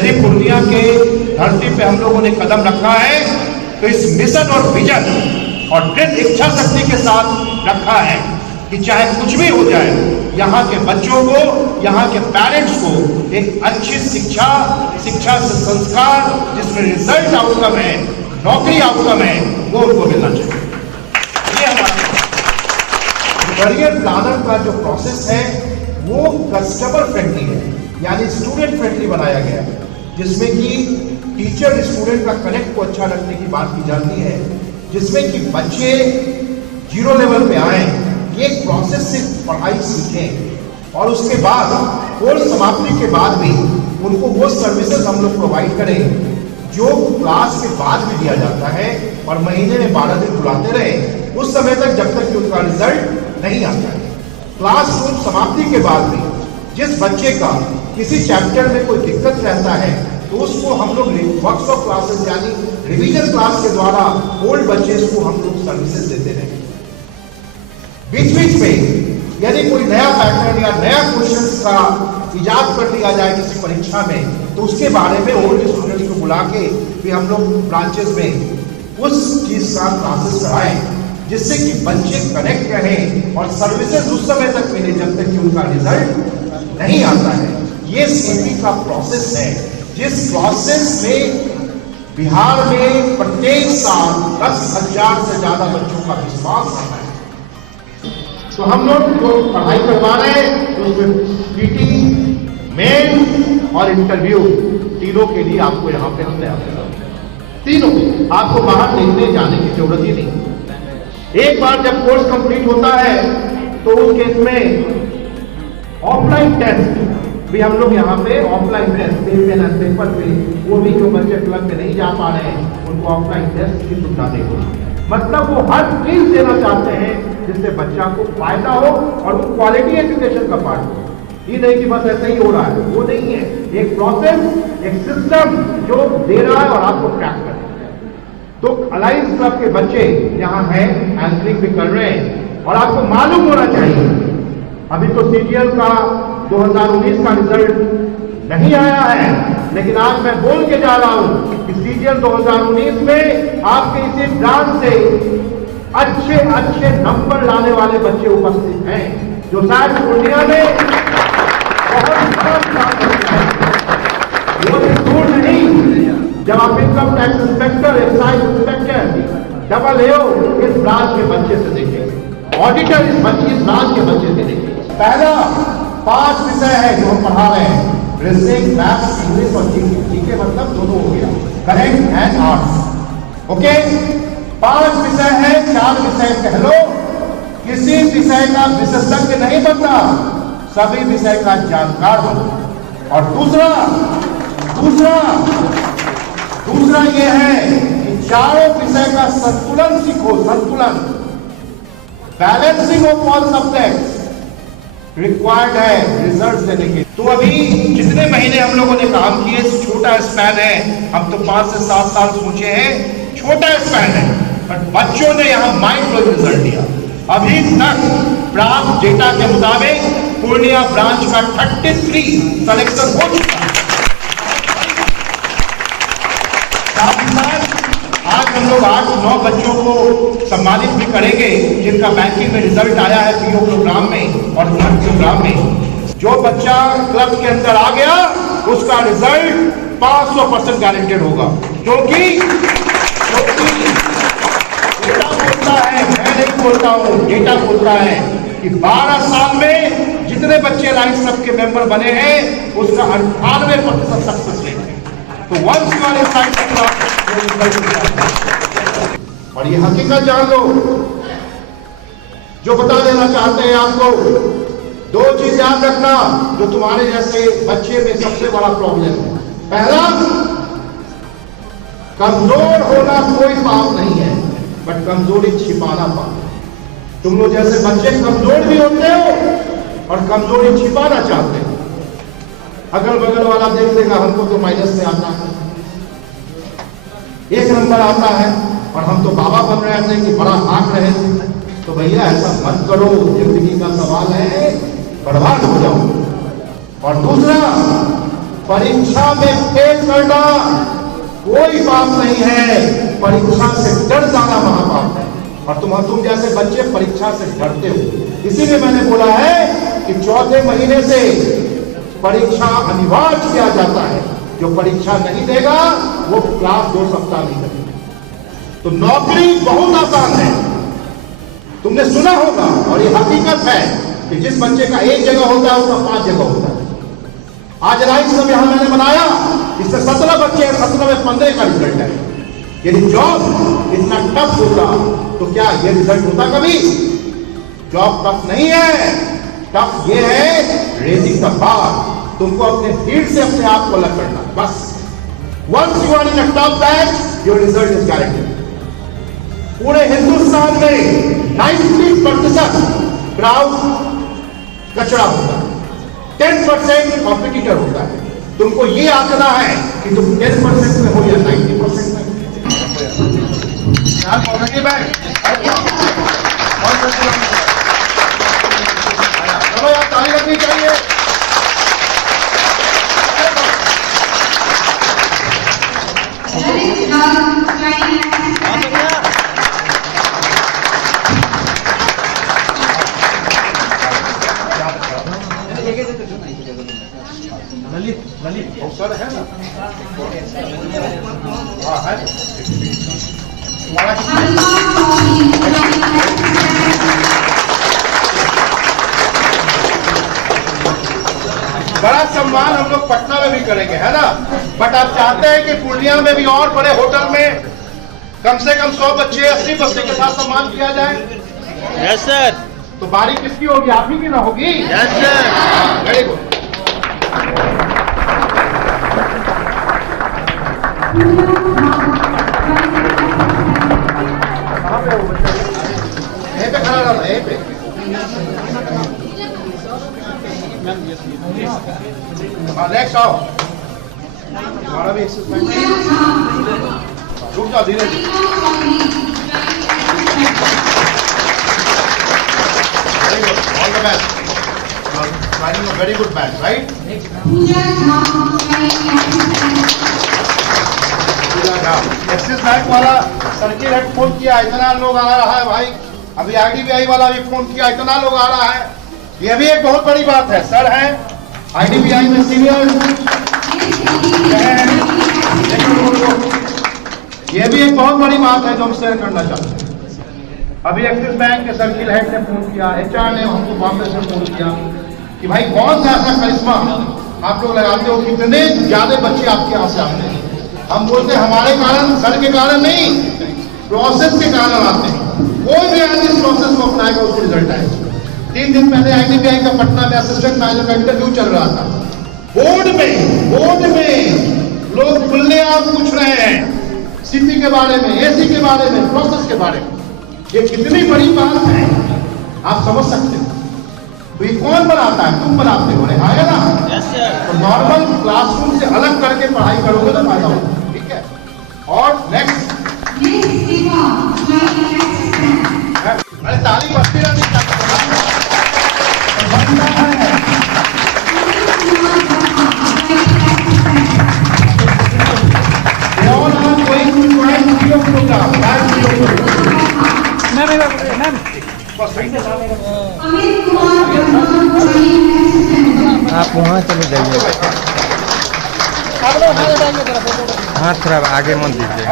यदि पूर्णिया के धरती पे हम लोगों ने कदम रखा है तो इस मिशन और विजन और दृढ़ इच्छा शक्ति के साथ रखा है कि चाहे कुछ भी हो जाए, यहाँ के बच्चों को, यहाँ के पेरेंट्स को एक अच्छी शिक्षा से संस्कार, जिसमें रिजल्ट आउटकम है, नौकरी आउटकम है, वो उनको मिलना चाहिए। ये हमारा करियर प्लानर का जो प्रोसेस है वो कस्टमर फ्रेंडली है, यानी स्टूडेंट फ्रेंडली बनाया गया है, जिसमें कि टीचर स्टूडेंट का कनेक्ट को अच्छा रखने की बात की जाती है, जिसमें कि बच्चे 0 लेवल पे आए, एक प्रोसेस से पढ़ाई सीखें और उसके बाद कोर्स समाप्ति के बाद भी उनको वो सर्विसेज हम लोग प्रोवाइड करें जो क्लास के बाद भी दिया जाता है, और महीने में 12 दिन बुलाते रहे उस समय तक जब तक कि उनका रिजल्ट नहीं आता है। क्लासरूम समाप्ति के बाद भी जिस बच्चे का किसी चैप्टर में कोई दिक्कत रहता है तो उसको हम लोग वर्कशॉप क्लासेस यानी रिवीजन क्लास के द्वारा ओल्ड बच्चे को हम लोग सर्विसेज देते रहे। बीच बीच में यदि कोई नया पैटर्न या नया क्वेश्चन का इजाद कर दिया जाए किसी परीक्षा में तो उसके बारे में ओल्ड स्टूडेंट को बुला के भी हम लोग ब्रांचेस में उस चीज का क्लासेस कराएं, जिससे कि बच्चे कनेक्ट रहें और सर्विसेज उस समय तक मिले जब तक कि उनका रिजल्ट नहीं आता है। ये सीपी का प्रोसेस है, जिस प्रोसेस में बिहार में प्रत्येक साल 10,000 से ज्यादा बच्चों का विश्वास आता है। तो हम लोग जो पढ़ाई करवा रहे हैं तो उसमें पीटी, मेन और इंटरव्यू तीनों के लिए आपको यहाँ पे हमने तीनों आपको बाहर देखने जाने की जरूरत ही नहीं। एक बार जब कोर्स कंप्लीट होता है तो उस केस में ऑफलाइन टेस्ट भी हम लोग यहाँ पे ऑफलाइन टेस्ट पेपर पे, वो भी जो बच्चे क्लब में नहीं जा पा रहे हैं उनको ऑफलाइन टेस्ट की सुविधा देंगे। मतलब वो हर चीज देना चाहते हैं जिससे बच्चा को फायदा हो और वो क्वालिटी एजुकेशन का पार्ट हो। ये नहीं कि बस ऐसा ही हो रहा है, वो नहीं है। एक प्रोसेस, एक सिस्टम जो दे रहा है और आपको ट्रैक कर रहा है। तो अलायंस क्लब के बच्चे यहाँ हैं, एंकरिंग भी कर रहे हैं, और आपको मालूम होना चाहिए अभी तो सीजीएल का 2019 का रिजल्ट नहीं आया है, लेकिन आज मैं बोल के जा रहा हूं कि सीजीएल 2019 में आपके इसी ब्रांच से अच्छे नंबर लाने वाले बच्चे उपस्थित हैं, जो शायद पूर्णिया में बहुत कम काम करते हैं। वो दूर नहीं, जब आप income tax inspector, excise inspector, double AO इस ब्रांच के बच्चे से देखेंगे, ऑडिटर इस ब्रांच के बच्चे से देखेंगे। पहला 5 विषय है जो हम पढ़ा रहे हैं, रीजनिंग, मैथ्स, इंग्लिश और जीके। जीके मतलब दोनों हो गया, करेंट एंड आर्ट्स। ओके, 5 विषय है, 4 विषय कह लो। किसी विषय का विशेषज्ञ नहीं बनना, सभी विषय का जानकार बनो। और दूसरा यह है कि चारों विषय का संतुलन सीखो, संतुलन, balancing of all subjects required है रिजल्ट देने के। तो अभी जितने महीने हम लोगों ने काम किए, छोटा स्पैन है, हम तो 5 से 7 साल सोचे हैं, छोटा स्पैन है, पर बच्चों ने यहाँ माइंड ब्लोइंग रिजल्ट दिया। अभी तक प्राप्त डेटा के मुताबिक पूर्णिया ब्रांच का 33 सिलेक्शन हो चुका है। आज हम लोग 8-9 बच्चों को सम्मानित भी करेंगे जिनका बैंकिंग में रिजल्ट आया है पीओ प्रोग्राम में और नट प्रोग्राम में। जो बच्चा क्लब के अंदर आ गया उसका रिजल्ट 500% गारंटेड होगा, क्योंकि डेटा बोलता है, मैं नहीं बोलता हूं, डेटा बोलता है कि 12 साल में जितने बच्चे लाइन्स क्लब के मेंबर बने हैं उसका 98% सक्सेस रेट है। तो once you are inside the club, और ये हकीकत जान लो। जो बता देना चाहते हैं आपको, 2 चीज याद रखना जो तुम्हारे जैसे बच्चे में सबसे बड़ा प्रॉब्लम है। पहला, कमजोर होना कोई पाप नहीं है, बट कमजोरी छिपाना पाप है। तुम लोग जैसे बच्चे कमजोर भी होते हो और कमजोरी छिपाना चाहते हो। अगल बगल वाला देख लेगा हमको तो माइनस में आता है, 1 नंबर आता है, और हम तो बाबा बन रहे थे कि बड़ा हाँक रहे थे। तो भैया ऐसा मत करो, जिंदगी का सवाल है, बर्बाद हो जाओ। और दूसरा, परीक्षा में फेल करना कोई पाप नहीं है, परीक्षा से डर जाना महापाप है। और तुम जैसे बच्चे परीक्षा से डरते हो, इसीलिए मैंने बोला है कि चौथे महीने से परीक्षा अनिवार्य किया जाता है। जो परीक्षा नहीं देगा वो क्लास 2 सप्ताह नहीं करेगा। तो नौकरी बहुत आसान है, तुमने सुना होगा और ये हकीकत है कि जिस बच्चे का एक जगह होता है उसका 5 जगह होता है। आज राइट सब यहां मैंने बनाया, इससे 17 बच्चे हैं, 17 में 15 का रिजल्ट है। यदि जॉब इतना टफ होता तो क्या ये रिजल्ट होता कभी? जॉब टफ नहीं है, टफ ये है रेजिंग द बार, तुमको अपने फील्ड से अपने आप को अलग करना बस। Once you are in a tough batch your result is guaranteed. पूरे हिंदुस्तान में 90% क्राउड कचरा होता है, 10% कॉम्पिटिटर होता है। तुमको ये आंकना है कि तुम 10% में हो या 90% में। चलो यार ताली लगनी चाहिए। ललित अवसर है ना, हाँ है। बड़ा सम्मान हम लोग पटना में भी करेंगे, है ना, बट आप चाहते हैं कि पूर्णिया में भी और बड़े होटल में कम से कम 100 बच्चे 80 बच्चे के साथ सम्मान किया जाए। Yes sir. तो बारी किसकी होगी? आप ही की ना होगी? Yes sir. Very good. यहीं पे खड़ा रहना, यहीं पे। नेक्स्ट आओ, हमारा भी एक्सरसाइज। रुक जाओ धीरे धीरे। Very good, all the best. Riding a very good batch, right? Axis bank वाला सर्किल हेड फोन किया, इतना लोग आ रहा है भाई। अभी आईडीबीआई वाला भी फोन किया, इतना लोग आ रहा है। ये भी एक बहुत बड़ी बात है। सर हैं आईडीबीआई में सीनियर, ये भी एक बहुत बड़ी बात है जो हम शेयर करना चाहते हैं। अभी एक्सिस बैंक के सर्किल हेड ने फोन किया, एचआर ने हमको बॉम्बे से फोन किया कि भाई कौन सा ऐसा करिश्मा आप लोग लगाते हो, कितने ज्यादा बच्चे आपके यहाँ से आते हैं। हम बोलते हैं हमारे कारण, सर के कारण नहीं, प्रोसेस के कारण आते हैं। कोई भी आदमी इस प्रोसेस को अपनाएगा उसको रिजल्ट आएगा। 3 दिन पहले आईडीबीआई का पटना में असिस्टेंट मैनेजर का इंटरव्यू चल रहा था। बोर्ड में लोग खुलेआम पूछ रहे हैं सीपी के बारे में, एसी के बारे में, प्रोसेस के बारे में। ये कितनी बड़ी बात है आप समझ सकते हो। तो ये कौन बनाता है? तुम बनाते हो, आएगा ना। तो नॉर्मल क्लासरूम से अलग करके पढ़ाई करोगे तो फायदा होगा, ठीक है। और नेक्स्ट, अरे ताली बजती रहती है। आप वहाँ चले जाइए, हाँ थोड़ा आगे मत दीजिए।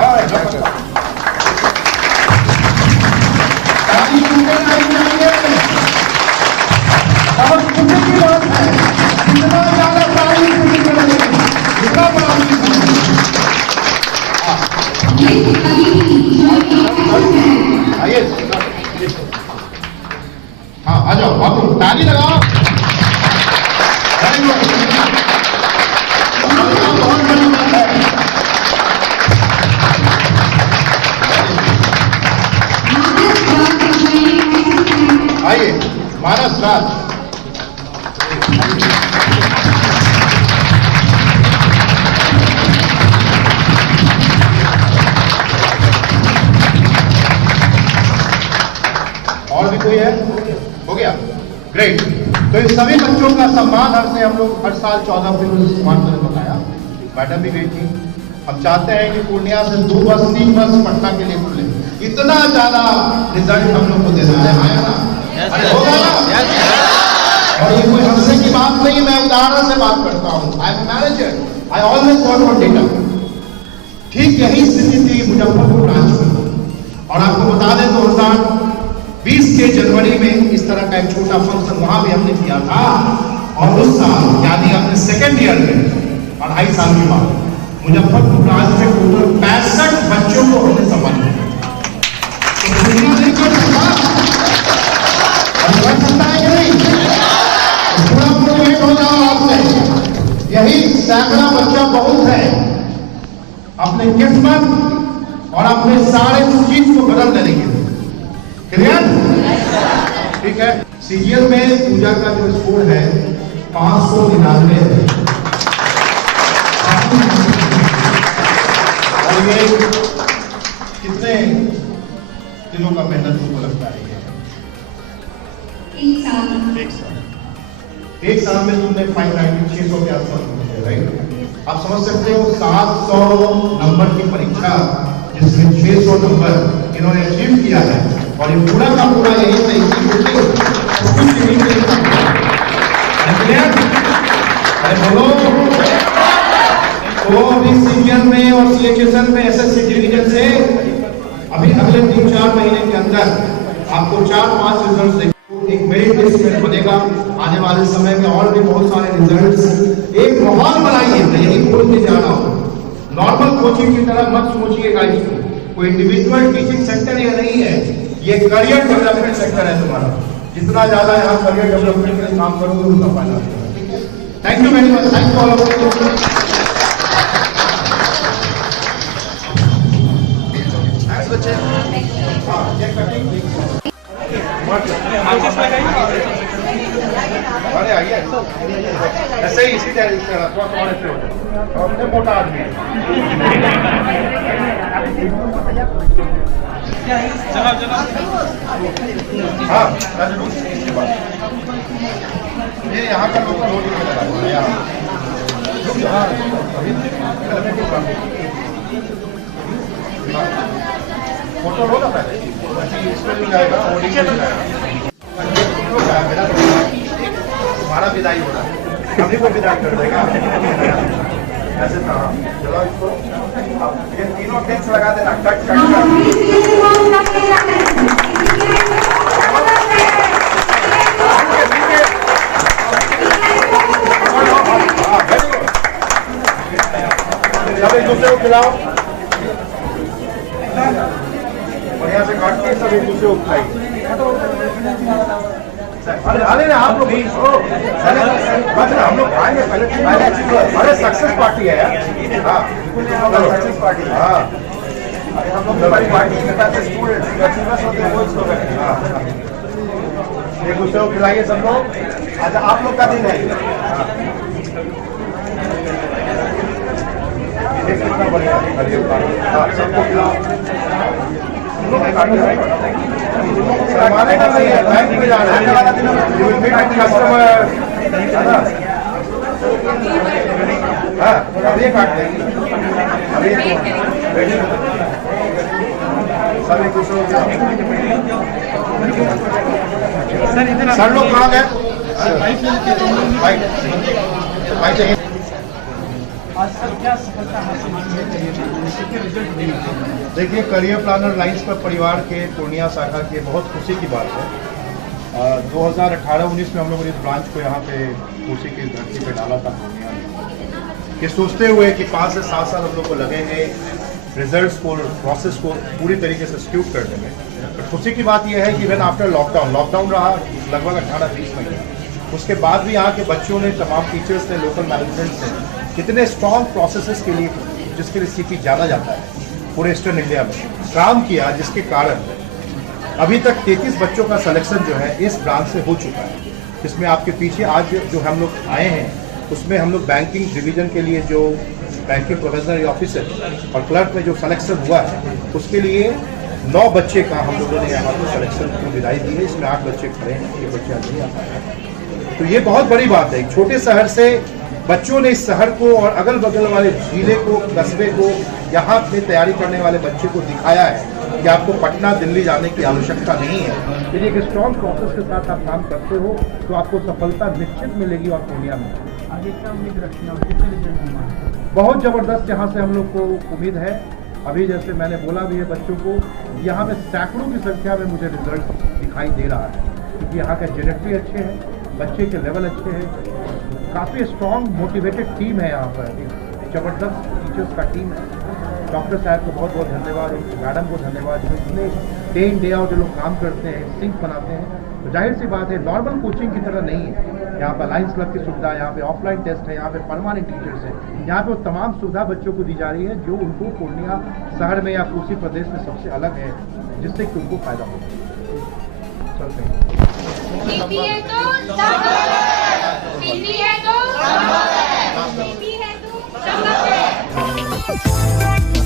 हाँ आ जाओ, आप ताली लगाओ। बहुत बड़ी बात है। आइए मानस राज। और भी कोई है? हो गया, ग्रेट। तो इन सभी बच्चों का सम्मान से हम लोग हर साल 14 फरवरी को सम्मान करने बताया। मैडम भी गई थी। हम चाहते हैं कि पूर्णिया से 2 बस 3 बस पटना के लिए खुले। इतना ज्यादा रिजल्ट हम लोग को देना है, आया ना? अरे होगा ना? और ये कोई हमसे की बात नहीं, मैं उदाहरण से बात करता हूँ। I am manager, I always work for data. ठीक यही स्थिति थी मुजफ्फरपुर ब्रांच में। और आपको बता दें 2020 के जनवरी में इस तरह का एक छोटा फंक्शन वहां भी हमने किया था। और उस साल यानी अपने सेकेंड ईयर में 2.5 साल के बाद मुजफ्फरपुर ब्रांच में टोटल 65 बच्चों को हमने सम्मानित किया। तो दुनिया नहीं कर सकता, कर सकता है कि नहीं? थोड़ा मोटिवेट हो जाओ आपसे। यही सैकड़ा बच्चा बहुत है, अपने किस्मत और अपने सारे चीज को बदल देंगे। क्लियर? ठीक है। सीजीएल में पूजा का जो स्कोर है 599 है। और ये कितने दिनों का मेहनत तुमको लगता है? एक साल में तुमने 596 के आसपास पहुंचे, राइट? आप समझ सकते हो 700 नंबर की परीक्षा जिसमें 600 नंबर इन्होंने अचीव किया है। और ये पूरा का पूरा यही से बोलो। तो अभी सीनियर में और सीएचएसएल में एसएससी डिवीजन से अभी अगले 3-4 महीने के अंदर आपको 4-5 रिजल्ट एक मेरिट लिस्ट में बनेगा। आने वाले समय में और भी बहुत सारे रिजल्ट्स। एक माहौल बनाइए, मैं यही बोल के जा रहा हूँ। नॉर्मल कोचिंग की तरह मत सोचिएगा इसको, कोई इंडिविजुअल टीचिंग सेंटर ये नहीं है, ये करियर डेवलपमेंट सेक्टर है तुम्हारा। जितना ज्यादा यहाँ करियर डेवलपमेंट के लिए काम करोगे उतना फायदा। Thank you very much. Thank you all of you. अरे आइए ऐसे ही इसी तरह थोड़ा ऐसे हो जाए। अपने मोटा आदमी हाँ ये यहाँ का लोकल होली में लगा हुआ है यहाँ। फोटो होगा पहले इसमें मिल जाएगा, होली में मिल जाएगा। तुम्हारा विदाई हो रहा है, अभी को विदाई कर देगा ऐसे था। चलो इसको ये तीनों टेक्स लगा देना, कट कट सब एक दूसरे को खिलाओ, बढ़िया से काट के सब एक दूसरे को खिलाइए। अरे आप लोग हम लोग आएंगे पहले। अरे सक्सेस पार्टी है यार। हाँ सक्सेस पार्टी। हाँ अरे हम लोग हमारी पार्टी के साथ स्टूडेंट्स होते हैं वो इसको करते हैं। एक दूसरे को खिलाइए सब लोग। अच्छा आप लोग का दिन है कितना बढ़िया। हाँ सबको खिलाओ। का नहीं है, बैंक में जाना है कस्टमर। हाँ अब ये काट देंगे, अब ये सर कुछ सर लोग कहाँ गए? आजकल क्या सफलता हासिल के रिजल्ट नहीं है? देखिए करियर प्लानर लाइंस पर परिवार के पूर्णिया शाखा की बहुत खुशी की बात है। 2018-19 में हम लोगों ने इस ब्रांच को यहाँ पे खुशी की धरती पे डाला था पूर्णिया में। ये सोचते हुए कि 5 से 7 साल हम लोग को लगेंगे रिजल्ट्स को, प्रोसेस को पूरी तरीके से एक्सिक्यूट करने में। तो खुशी की बात यह है कि इवन आफ्टर लॉकडाउन रहा लगभग 18-20 महीने, उसके बाद भी यहाँ के बच्चों ने, तमाम टीचर्स ने, लोकल मैनेजमेंट ने कितने स्ट्रॉन्ग प्रोसेसेस के लिए, जिसके लिए सीपी जाना जाता है पूरे ईस्टर्न इंडिया में, काम किया, जिसके कारण अभी तक 33 बच्चों का सिलेक्शन जो है इस ब्रांच से हो चुका है। जिसमें आपके पीछे आज जो हम लोग आए हैं उसमें हम लोग बैंकिंग डिवीजन के लिए जो बैंकिंग प्रोफेशनल ऑफिसर और क्लर्क में जो सिलेक्शन हुआ है उसके लिए 9 बच्चे का हम लोगों ने यहाँ पर सिलेक्शन की विदाई दी है। इसमें 8 बच्चे खड़े हैं, ये बच्चे आज नहीं आ पाए। तो ये बहुत बड़ी बात है। एक छोटे शहर से बच्चों ने इस शहर को और अगल बगल वाले जिले को, कस्बे को, यहाँ में तैयारी करने वाले बच्चे को दिखाया है कि आपको पटना दिल्ली जाने की आवश्यकता नहीं है। यदि एक स्ट्रॉन्ग प्रोसेस के साथ आप काम करते हो तो आपको सफलता निश्चित मिलेगी और पूर्णिया में आगे क्या उम्मीद रखते हैं और कितने रिजल्ट होंगे? बहुत ज़बरदस्त यहाँ से हम लोग को उम्मीद है। अभी जैसे मैंने बोला भी है बच्चों को, यहाँ पे सैकड़ों की संख्या में मुझे रिजल्ट दिखाई दे रहा है, क्योंकि यहाँ के जेनेट्री अच्छे हैं, बच्चे के लेवल अच्छे हैं, काफ़ी स्ट्रॉन्ग मोटिवेटेड टीम है यहाँ पर, ज़बरदस्त टीचर्स का टीम है। डॉक्टर साहब को बहुत बहुत धन्यवाद, उनकी मैडम को धन्यवाद, जो इतने डे इन डे आउट जो लोग काम करते हैं, सिंक बनाते हैं। तो जाहिर सी बात है, नॉर्मल कोचिंग की तरह नहीं है। यहाँ पर लाइन्स क्लब की सुविधा, यहाँ पे ऑफलाइन टेस्ट है, यहाँ पे परमानेंट टीचर्स है, यहाँ पे वो तमाम सुविधा बच्चों को दी जा रही है जो उनको पूर्णिया शहर में या कोसी प्रदेश में सबसे अलग है, जिससे कि उनको फायदा हो। चलते हैं। बीपी है तो संभव है, बीपी है तो संभव है, बीपी है तो संभव है।